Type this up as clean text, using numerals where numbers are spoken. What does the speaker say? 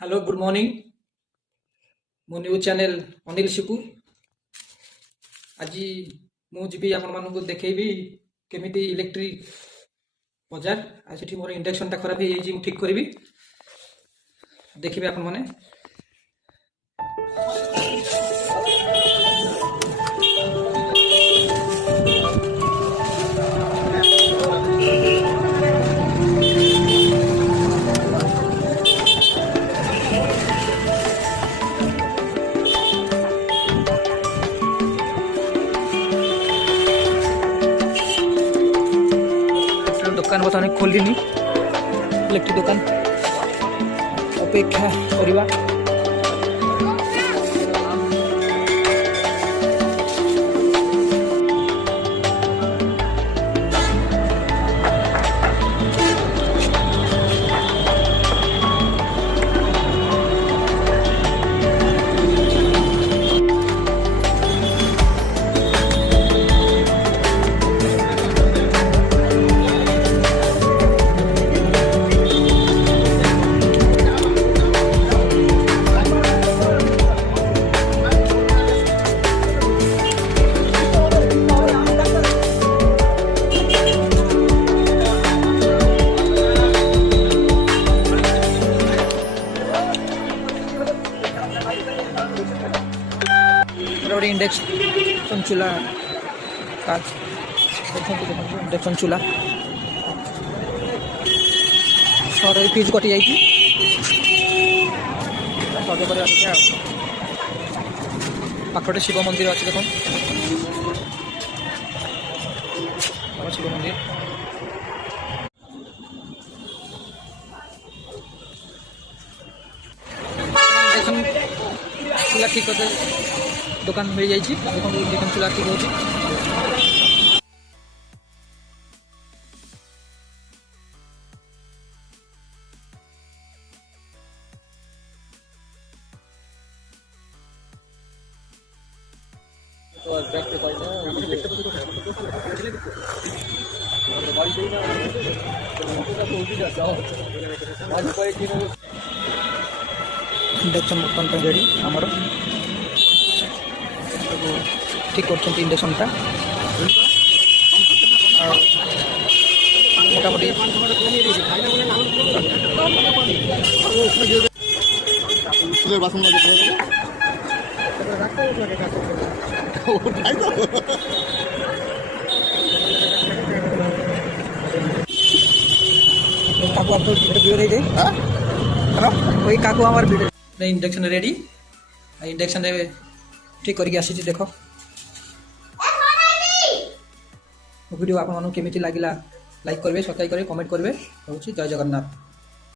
Hello good morning मो news channel Anil शिकु आज मुझे आपण मानक देखी केमी इलेक्ट्रिक बजार आज मोर इंडक्शन टा खराब हो ठीक करी देखिए आपण मैंने दुकान बताने खोल दी इलेक्ट्रिक दुकान अपेक्षा करवा इंडक्शन चूल्हा काज इंडक्शन चूल्हा सर फ्यूज कटि जाइए पाखटे शिव मंदिर अच्छे देख शिव मंदिर चूल्हा ठीक करते दुकान मिल जाइए देखो चूल्हा ठीक हो इंडक्शन बर्तन रेडी आमर ठीक कर इंडक्शन टा मोटामुटी काकू हमार इंडक्शन रेडी इंडक्शन ठीक करके आसी देख वीडियो आपको केमी लगे लाइक करेंगे सब्सक्राइब करेंगे कमेंट करेंगे जय जगन्नाथ।